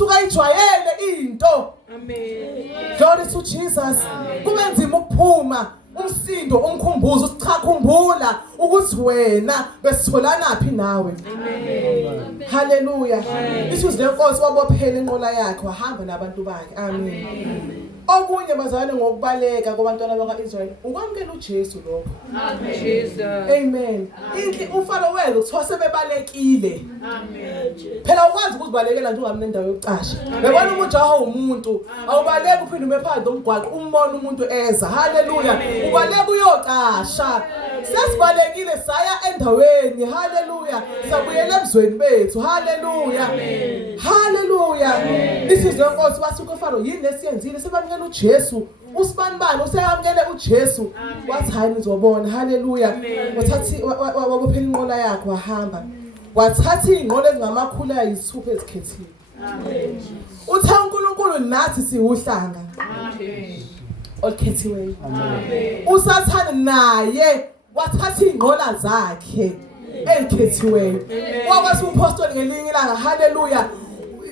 usuka ayijwayele into. Amen. Glory to Jesus. Kube nzima ukuphuma umsindo umkhumbuzo usichakhumbula ukuthi wena besitholana phi nawe. Amen. Hallelujah. Isizwe lenkosi wabophela inqola yakhe wahamba nabantu bakhe. Amen. Okunye bazalwane ngokubaleka kubantwana bakwaIsrael ukwamukela uJesu lokho. Amen. Jesus. Amen. Inki umfana wethu kuthiwa sebebalekile. Amen. Phela ukwazi ukuzibalekela nje ungamne indawo yokucasha. Bebona umujaha umuntu awubaleki uphinde umephandle umgwaqo umbona umuntu eza. Hallelujah. Ubaleka uyocasha. Sesibalekile saya endaweni. Hallelujah. Sabuyela ebuzweni bethu. Hallelujah. Hallelujah. Isizwe lenkosi basuka eFaro yini lesiyenzile sebamukela uJesu. Usibanibani useyamukele uJesu. Wathi hayi nizobona. Hallelujah. Wathathi wabophela inqola yakhe wahamba. Wathatha inqola ezingamakhulu ayisithupha ezikhethiwe. Amen. Utha uNkulunkulu nathi siwuhlanga. Amen. Olukhethiweyo. Amen. USathane naye wathatha inqola zakhe ezikhethiweyo. Wakwazi umpostoli ngelinye ilanga. Hallelujah.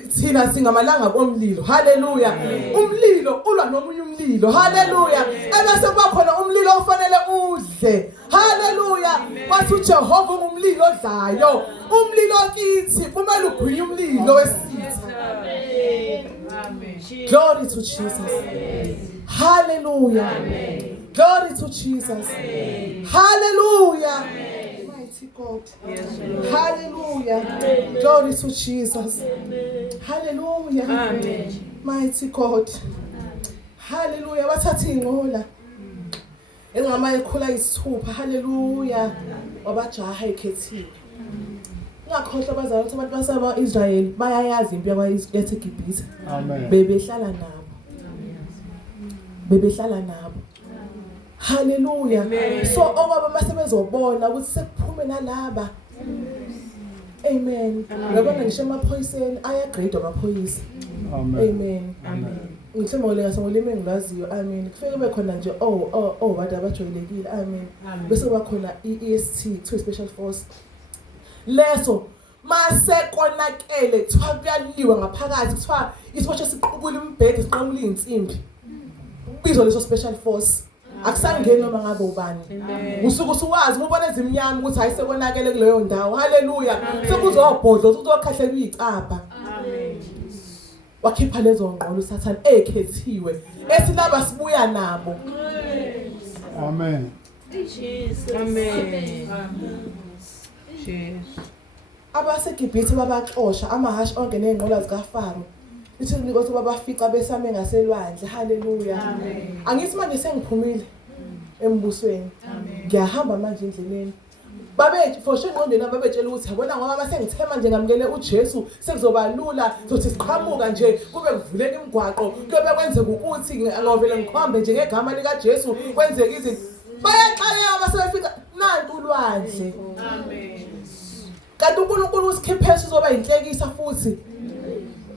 Thina singamalanga bomlilo. Hallelujah. Umlilo ulwa nomunye umlilo. Hallelujah. Ebese kuba khona umlilo ofanele udle. Hallelujah. Wathi uJehova ngumlilo odlayo. Umlilo kithi kumele ugwinye umlilo wesitha. Amen. Glory to Jesus. Hallelujah. Glory to Jesus. Hallelujah. Mighty God. Hallelujah. Glory to Jesus. Hallelujah. Amen. Mighty God. Hallelujah. Wathatha inqola engamakhulu ayisithupha. Hallelujah. Wabajaha ekhethiwe. Ngakhohlwa abazalwane ukuthi abantu baseIsrael bayayazi impi yaseGibhithe. Amen. Bebehlala nabo. Bebehlala nabo. Hallelujah. So okwabo masebezobona ukuthi sekuphume nalaba. Amen. Ngabona ngisho amaphoyiseni ayagrade amaphoyisa. Amen. Amen. Ngithemba ngolimi engilaziyo. Amen. Kufike kube khona nje abantu abajwayelekile. Amen. Bese kuba khona iEST, to special force. Leso mase konakele kuthiwa kuyaliwa ngaphakathi kuthiwa isibosho siqhubula umbhede siqhamula izinsimbi. Ubizwa leso special force. Akusangeni noma ngabe ubani. Usuku usuwazi ubona ezimnyama ukuthi ayisekonakele kuleyo ndawo. Hallelujah. Sekuzobhodlo uzokhahlela uyicapha. Amen. Wakhipha lezo ngqondo uSathane ekhethiwe esilaba sibuya nabo. Amen. Jesus. Amen. Jesus. AbaseGibhithe babaxosha amahashi onke nezinqola zikaFaro. Ithi ukuthi babafica besame ngaselwandle. Hallelujah. Amen. Angithi manje sengiphumile embusweni. Amen. Ngiyahamba manje endleleni. Babethi for sure ngqondweni ababetshela ukuthi yabona ngoba basengithema nje ngamukele uJesu sekuzoba lula sothi siqhamuka nje kube kuvuleka imigwaqo kube kwenzeka ukuthi ngovele ngikhombe nje ngegama lika Jesu kwenzeka izinto bayaxakeka basebefika nantu ulwandle. Amen. Kanti uNkulunkulu usikhiphe sizoba inhlekisa futhi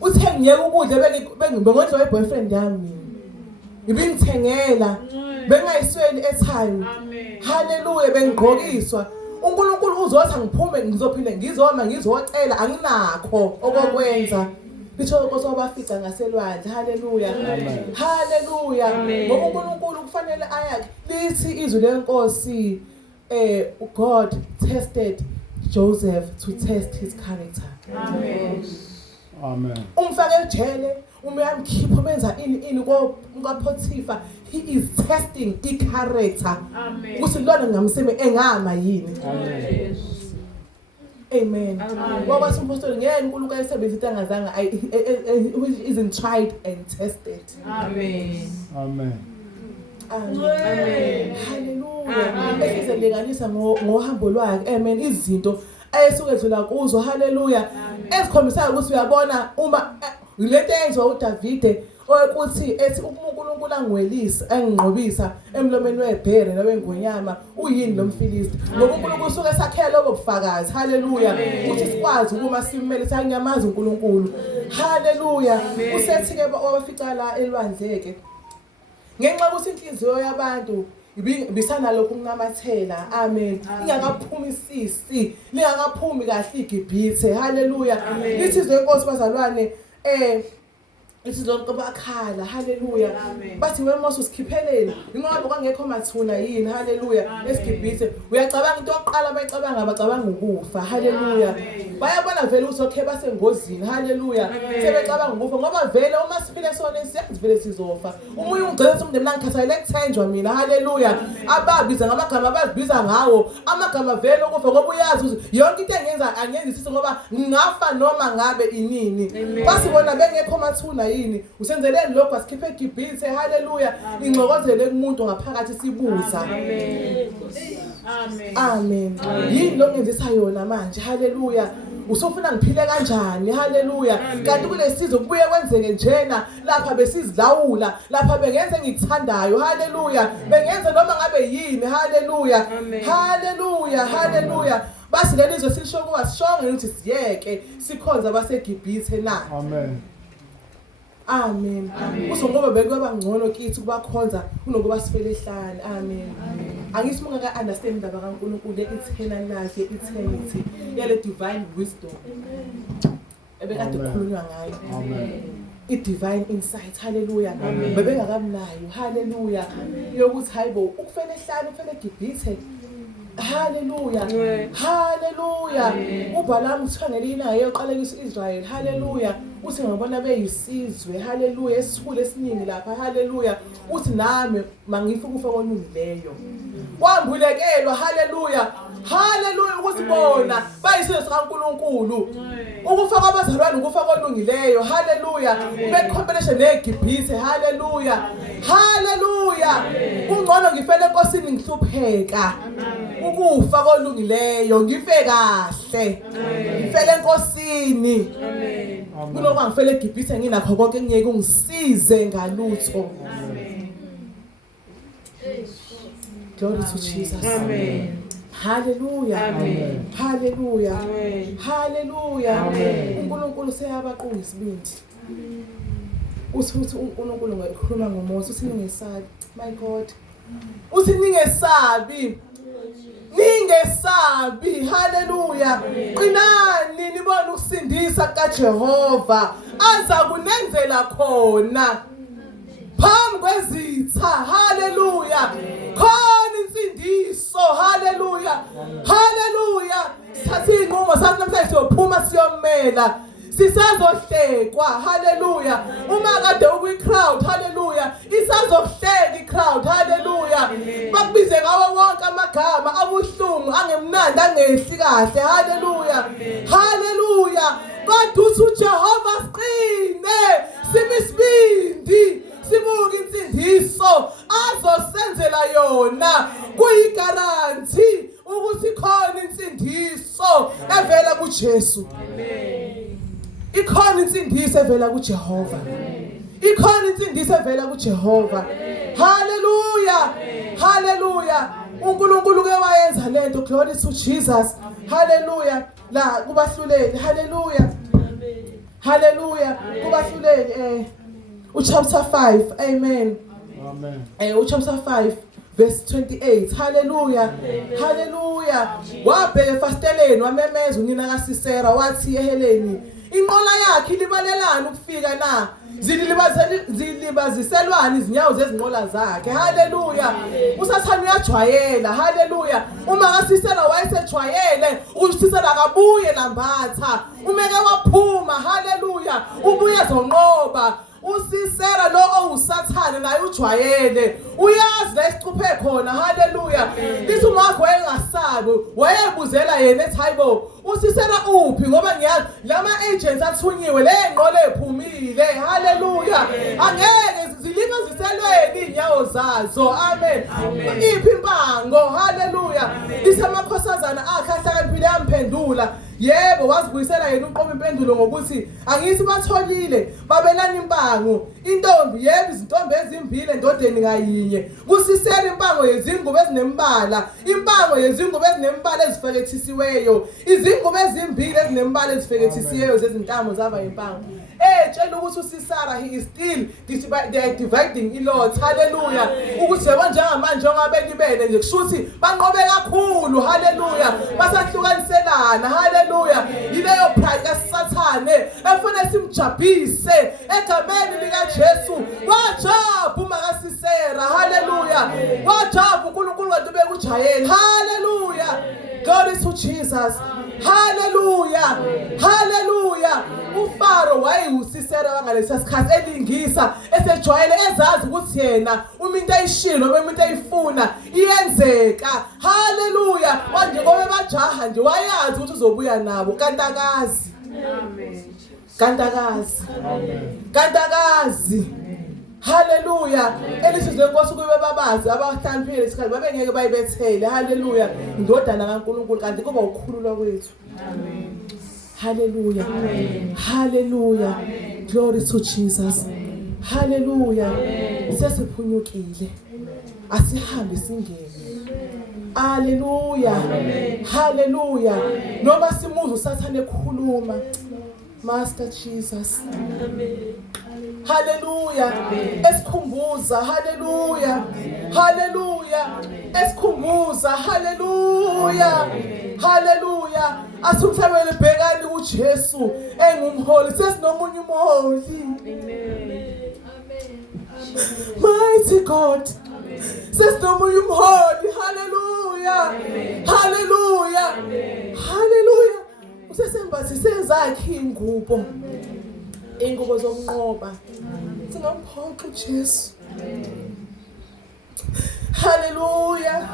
uthe ngiyeke ukudla bengibengodla weboyfriend yami ngibingithengela bengayisweli airtime. Hallelujah. Bengigqokiswa uNkulunkulu uzothi ngiphume ngizophinde ngizoma ngizocela anginakho okokwenza. Litho Nkosi wabafica ngaselwandle. Hallelujah. Hallelujah. Ngoba uNkulunkulu kufanele ayakhe lithi izwi lenkosi God tested Joseph to test his character. Amen. Amen. Umfake ejele umyamkhipha benza ini kwaPotiphar. He is testing the character. Amen. Ukuthi lona ngamseme engama yini. Amen. Amen. Wabathi umpostoli ngeke uNkulunkulu ayisebenzise into angazange which isn't tried and tested. Amen. Amen. Amen. Hallelujah. Esizelenganisa ngohambo lwakhe. Amen. Izinto ayisuke edlula kuzo. Hallelujah. Esikhombisa ukuthi uyabona uma lento eyenzwa uDavide oyekuthi ethi uNkulunkulu angwelisa angingqobisa emlomeni webhere nawengonyama uyini lomfilisti. Ngoba uNkulunkulu usuke esakhela obufakazi. Hallelujah. Ukuthi sikwazi ukuma simele sanyamaza uNkulunkulu. Hallelujah. Usethi ke wabafica la elwandleke. Ngenxa ukuthi inhliziyo yabantu ibisana lokhu kunamathela. Amen. Ingakaphumisisi, lingakaphumi kahle iGibhithe. Hallelujah. Lithi izwe inkosi bazalwane isizonke bakhala haleluya Amen. bathi wena Mose usikhipheleni ingoba kwangekho mathuna yini haleluya esigibhithe uyacabanga into yokuqala abayicabanga abacabanga ukufa haleluya Amen. bayabona vele ukuthi okay basengozini haleluya Amen. sebecabanga ukufa ngoba vele uma siphile sona siyazi vele sizofa umoya ungcela ukuthi umndeni nangikhathalele kuthenjwa mina haleluya ababiza ngamagama abazibiza ngawo amagama vele ukufa ngoba uyazi ukuthi yonke into engenza angenzisise ngoba ngafa noma ngabe inini Amen. basibona bengekho mathuna yini usenzeleni lokho asikhiphe egibhithe haleluya ingcokozele kumuntu ngaphakathi sibuza Amen. amen yini lo ngenzisa yona manje haleluya usofuna ngiphile kanjani haleluya kanti kulesizwe kubuye kwenzeke njena lapha besizilawula lapha bengenze ngikuthandayo haleluya bengenze noma ngabe yini haleluya Amen. haleluya haleluya basi lelizwe silisho kuba sishonge ukuthi siyeke sikhonza abasegibhithe na Amen. amen uzongoba bekwaba ngcono kithi kubakhonza kunokuba sifele ehlane amen angithi mungaka understand indaba kaNkulunkulu eternal life eternity yale divine wisdom ebekade Amen. kukhulunywa ngayo Amen. i-divine insight haleluya Amen. bebengakamnayo haleluya yokuthi hayibo ukufela ehlane ufela egibhithe haleluya Amen. haleluya Amen. uBalaam uthangele inayo eyoqalekisa iIsrael haleluya uthi ngabona beyisizwe haleluya esikhulu esiningi lapha haleluya uthi nami mangifa ukufa kolungileyo wambulekelwa haleluya haleluya ukuthi bona bayisizwe sikaNkulunkulu ukufa kwabazalwane ukufa kolungileyo haleluya bekhombination neGibhithe haleluya haleluya ungcono ngifele enkosini ngihlupheka ukufa kolungileyo ngife kahle ngifele enkosini Amen. kunokuba ngifele eGibhithe nginakho konke engeke ungisize ngalutho glory to Jesus Amen. haleluya Amen. haleluya Amen. haleluya Amen. uNkulunkulu seyabaqunga isibindi uthi uNkulunkulu ngikhuluma ngoMose uthi ningesabi my God uthi ningesabi ningesabi haleluya qinani nibona ukusindisa kaJehova aza kunenzela khona phambi kwezitha haleluya khona insindiso haleluya haleluya sathi inqumo sathi namhlanje siyophuma siyomela sisazohlekwa haleluya uma kade ukwi-crowd haleluya isazohleka i-crowd haleluya bakubize ngawo wonke amagama abuhlungu angemnandi angehli kahle haleluya haleluya kodwa uthi uJehova siqine sime isibindi sibuke insindiso azosenzela yona kuyigaranti ukuthi khona insindiso evela kuJesu ikhona insindiso evela kuJehova ikhona insindiso evela kuJehova haleluya haleluya uNkulunkulu ke wayenza lento glory to Jesus haleluya la kubahluleli haleluya haleluya kubahluleli chapter 5 amen Amen. chapter 5 verse 28 haleluya haleluya wabheka fasteleni wamemeza unina kaSisera wathi eheleni inqola yakhe libalelana ukufika na zilibaziselwana izinyawo zezinqola zakhe haleluya usathana uyajwayela haleluya uma kaSisera wayesejwayele uSisera akabuye lambatha umeke waphuma haleluya ubuye zonqoba uSisera lo owusathane naye ujwayele uyazi la isicuphe khona haleluya lithi umakho wayengasabi wayebuzela yena ethi hayibo uSisera uphi ngoba ngiyazi lama agents athunyiwe lenqola ephumile haleluya angeke zilibaziselweni inyawo zazo amen iphi impango haleluya lisemakhosazana akhe ahlakaniphile yamphendula yebo wazibuyisela yena uqobo impendulo ngokuthi angithi batholile babelana impango intombi yebo izintombi ezimbili endodeni ngayinye kuSisera impango yezingubo ezinembala impango yezingubo ezinembala ezifekethisiweyo izingubo ezimbili ezinembala ezifekethisiweyo zezintamo zaba impango tshela ukuthi uSisera he is still the divine riding ilot. Hallelujah. Ukuthi yabo njengamanje ngabelibele nje kusho ukuthi banqobe kakhulu. Hallelujah. Basahlukaniselana. Hallelujah. Yileyo pride kaSathane efuna simjabhise egameni lika Jesu. Wajabha uma kasisera. Hallelujah. Wajabha uNkulunkulu wathi bekujayela. Hallelujah. Glory to Jesus. Hallelujah. Hallelujah. uFaro wayehusisera wangalesa sikhathi elingisa esejwayele ezazi ukuthi yena uma into ayishilo noma into ayifuna iyenzeka. Hallelujah. Manje ngoba bajaha nje wayazi ukuthi uzobuya nabo kantakazi. Amen. Kantakazi. Kantakazi. Hallelujah. Elisizwe Nkosi kube babazi abahlaniphile isikhathi babengeke bayibethele. Hallelujah. Indodana kaNkulunkulu kanti kuba ukukhululwa kwethu. Amen. Hallelujah. Amen. Hallelujah. Amen. Glory to Jesus. Amen. Hallelujah. Amen. Sesiphunyukile. Asihambe singene. Hallelujah. Amen. Hallelujah. Amen. Noma simuzo uSathane ekhuluma. Master Jesus. Amen. Hallelujah. Amen. Esikhumbuza. Hallelujah. Hallelujah. Esikhumbuza. Hallelujah. Hallelujah. Asumhlabele bhekani uJesu engumholi sesinomunye umholi. Amen. Mighty God. Sesinomunye umholi. Hallelujah. Hallelujah. Hallelujah. Usesembathise zakhe ingubo. Ingubo zomnqoba. Singamphoqa uJesu. Hallelujah.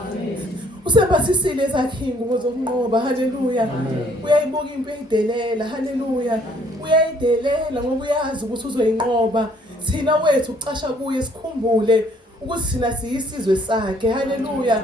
Usembathisile zakhe ingubo zomnqoba. Hallelujah. Uyayibuka impilo eyidelela. Hallelujah. Uyayidelela ngoba uyazi ukuthi uzoyinqoba. Thina wethu ucasha kuye sikhumbule ukuthi thina siyisizwe sakhe. Hallelujah.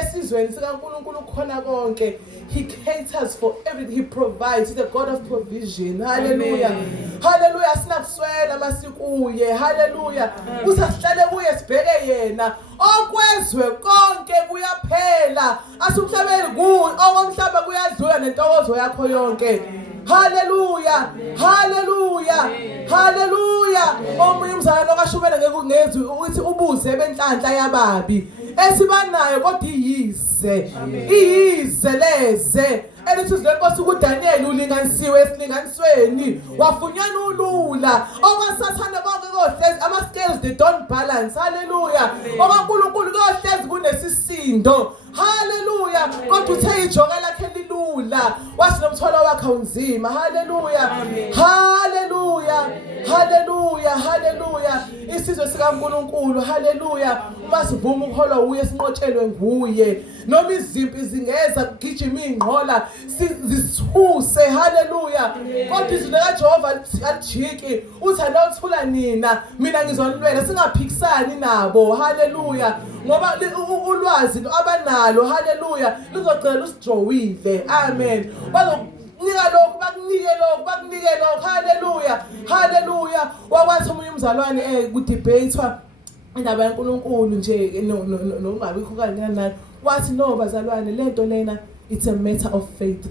Esizweni sikaNkulunkulu khona konke. He caters for everything. He provides. He's a God of provision. Hallelujah. Hallelujah. Sinakuswela masikuye. Hallelujah. Usasihlale kuye sibheke yena. Okwezwe konke kuyaphela. Asumhlabeli kuwe. Okomhlaba kuyadlula nentokozo yakho yonke. Hallelujah. Hallelujah. Hallelujah. Omunye umzalwane okashubela ngekungezwi ukuthi ubuze benhlanhla yababi. Esibanayo kodwa iyize. Iyize leze. Elithizwe Nkosi kuDaniel ulinganisiwe esilinganisweni. Wafunyana ulula. OkaSathane konke kohlezi ama scales they don't balance. Hallelujah. OkaNkulunkulu kohlezi kunesisindo. Hallelujah. Kodwa uthe ijoka lakhe lilula. Wathi nomthwalo wakhe unzima. Hallelujah. Hallelujah. Hallelujah. Hallelujah. Isizwe sikaNkulunkulu. Hallelujah. Uma sivuma ukuholwa uye sinqotshelwe nguye. Noma izimpi zingeza kugijima ingqola zisithuse. Hallelujah. Kodwa izwi likaJehova alijiki. Uthi anothula nina mina ngizonilwela singaphikisani nabo. Hallelujah. Ngoba ulwazi abanalo. Hallelujah. Luzogcina lusijowile. Amen. Nika lokho bakunike lokho. Hallelujah. Hallelujah. Wakwathi umunye umzalwane kudebatewa indaba yaNkulunkulu nje nongabikho kanjani wathi no bazalwane lento lena it's a matter of faith.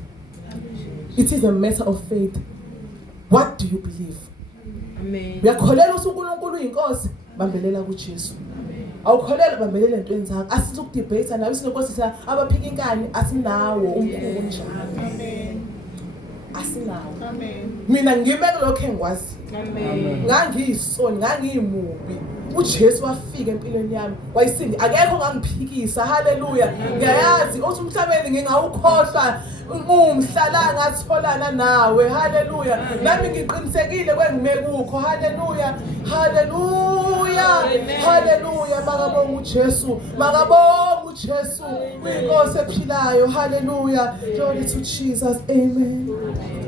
It is a matter of faith. What do you believe? Amen. Uyakholelwa ukuthi uNkulunkulu uyinkosi bambelela kuJesu. Awukholelwa bambelela entweni zakho. Asizokudebate nawe sinenkosi abaphika inkani asinawo umkhonja. Amen. Asinawo. Amen. Mina ngibeke lokho engikwazi. Amen. Ngangiyisoni, ngangiyimubi. uJesu wafika empilweni yami. Wayisindi akekho ngangiphikisa. Hallelujah. Ngiyayazi ukuthi umhlabeni ngingawukhohlwa umhlala ngatholana nawe. Hallelujah. Nami ngiqinisekile kwengimekukho. Hallelujah. Hallelujah. Hallelujah. Makabonga uJesu. Makabonga uJesu. Uyinkosi ephilayo. Hallelujah. Glory to Jesus. Amen.